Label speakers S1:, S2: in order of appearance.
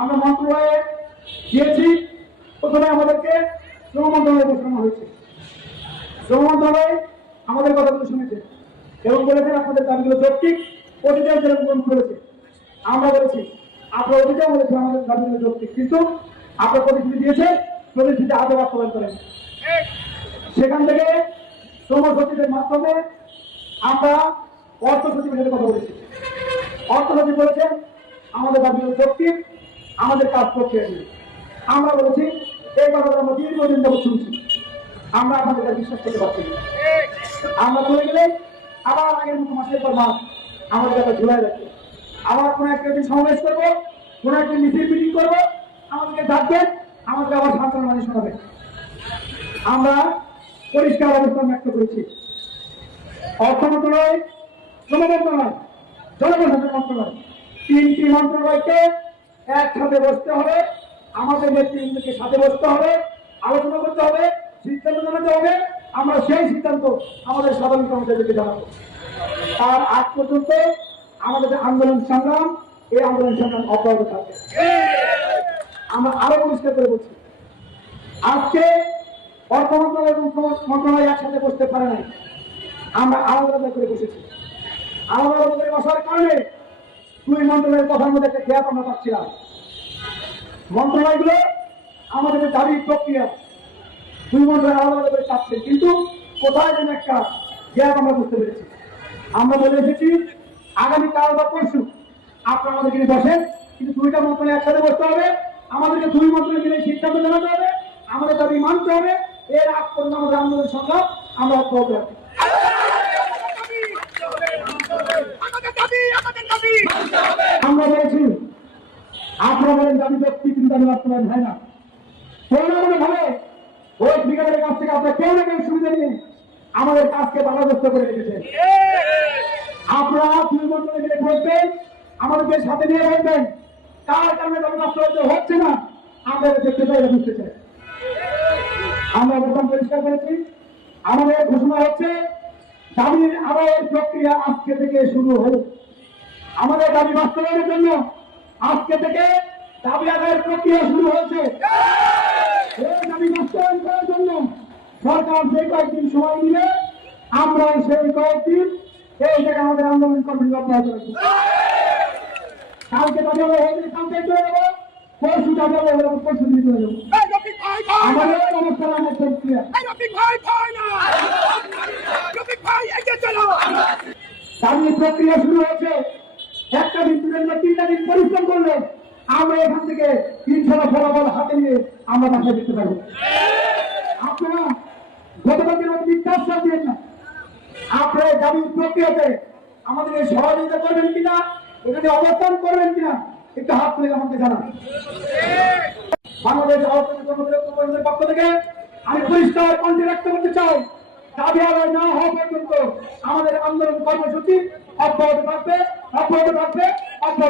S1: আমরা মন্ত্রণালয়ে দিয়েছি প্রথমে আমাদেরকে শ্রম মন্ত্রণালয়ে বসানো হয়েছে। শ্রম মন্ত্রণালয় আমাদের কথাগুলো শুনেছে এবং বলেছেন আপনাদের দাবিগুলো যৌক্তিক। অতীতেও যেরকম গ্রহণ করেছে। আমরা বলেছি, আপনার অতীতেও বলেছে আমাদের দাবিগুলো যৌক্তিক। কিন্তু আপনার প্রতিশ্রুতি দিয়েছে, প্রতিশ্রুতি আজও বাস্তবায়ন করেন। সেখান থেকে শ্রম সচিবের মাধ্যমে আমরা অর্থ সচিবের সাথে কথা বলেছি। অর্থ সচিব বলেছেন, আমাদের দাবিগুলো যৌক্তিক। আমাদের কাজ প্রক্রিয়া নিয়ে আমরা বলছি, এই কথাটা আমরা দীর্ঘদিন যাবত শুনছি। আমরা আপনাদের কাছে বিশ্বাস করতে পারছি আমরা চলে গেলে, আবার আগের মতো মাসের পর মাস আমাদের কাছে ঝুলাই রাখবে। আবার কোনো একটা দিন সমাবেশ করব, কোনো একটা মিছিল মিটিং করব, আমাদেরকে ডাকবেন আমাদেরকে আবার সান্ত্বনা মানে শোনাবেন আমরা পরিষ্কার অবস্থান ব্যক্ত করেছি। অর্থ মন্ত্রণালয় শ্রম মন্ত্রণালয় জনপ্রশাসন মন্ত্রণালয়, তিনটি মন্ত্রণালয়কে একসাথে বসতে হবে, আমাদের নেতৃবৃন্দকে সাথে বসতে হবে, আলোচনা করতে হবে, সিদ্ধান্ত জানাতে হবে, আমরা সেই সিদ্ধান্ত আমাদের সাধারণ কর্মচারীদেরকে জানাব। তার আগ পর্যন্ত আমাদের আন্দোলন সংগ্রাম, এই আন্দোলন সংগ্রাম অব্যাহত থাকবে। আমরা আরও পরিষ্কার করে বলছি, আজকে অর্থ মন্ত্রণালয় এবং মন্ত্রণালয় একসাথে বসতে পারে নাই। আমরা আলাদা আলাদা করে বসেছি। আলাদা আলাদা করে বসার কারণে দুই মন্ত্রণালয়ের কথার মধ্যে একটা গ্যাপ আমরা পাচ্ছিলাম। মন্ত্রণালয়গুলো আমাদের দাবি প্রক্রিয়া, দুই মন্ত্রণালয় আলাদা করে চাচ্ছে কিন্তু কোথায় যেন একটা গ্যাপ আমরা বুঝতে পেরেছি। আমরা বলে এসেছি, আগামী কাল বা পরশু আপনারা আমাদের কিনে বসেন, কিন্তু দুইটা মন্ত্রণালয় একসাথে বসতে হবে। আমাদেরকে দুই মন্ত্রণালয় মিলে সিদ্ধান্ত জানাতে হবে, আমাদের দাবি মানতে হবে। এর আগ পর্যন্ত আমাদের আন্দোলন সংগ্রাম, আমরা অব্যাহত রাখব
S2: আমাদের দাবি আমাদের দাবি
S1: আমরা বলেছি আপনারা বলেন দাবি ব্যক্তি কিন্তু দাবি বাস্তবায়ন হয় না। কেউ না মনে ভাবে ওই ব্রিগেডের কাছ থেকে আপনারা কেউ না কেউ সুবিধা নিয়ে আমাদের কাজকে বাধাগ্রস্ত করে রেখেছেন আপনারা মন্ত্রণে মিলে বলবেন, আমাদেরকে সাথে নিয়ে বলবেন, কার কারণে বাস্তবায়িত হচ্ছে না, আমরা এটা দেখতে চাই বুঝতে চাই। আমরা অবস্থান পরিষ্কার করেছি। আমাদের ঘোষণা হচ্ছে, দাবির আদায়ের প্রক্রিয়া আজকে থেকে শুরু হলো আমাদের দাবি বাস্তবায়নের জন্য আজকে থেকে দাবি আদায়ের প্রক্রিয়া শুরু হয়েছে। এই দাবি বাস্তবায়ন করার জন্য সরকার যে কয়েকদিন সময় নিলে আমরা সেই কয়েকদিন এই জায়গায় আমাদের আন্দোলন অব্যাহত কালকে দাবি হয়ে কালকে চলে যাব পরশু দাবি হলে পরশু দিন চলে যাব। আমাদের আমার প্রক্রিয়া। দাবি শুরু হয়েছে। একটা দিন না তিনটা দিন পরিশ্রম করলে। আমরা এখান থেকে তিনশো ফলাফল হাতে নিয়ে আমরা বাসায় দিতে পারব আপনারা গতকালকের মধ্যে মিথ্যাশ্বাস দিয়েন না আপনারা দাবি প্রক্রিয়াতে আমাদেরকে সহযোগিতা করবেন কিনা, এখানে অবস্থান করবেন কিনা, একটু হাত তুলে আমাকে জানান। বাংলাদেশ কর্মচারীদের পক্ষ থেকে আমি পরিষ্কার কণ্ঠে রাখতে করতে চাই, দাবি আদায় না হওয়া পর্যন্ত আমাদের আন্দোলন কর্মসূচি অব্যাহত থাকবে অব্যাহত থাকবে, অব্যাহত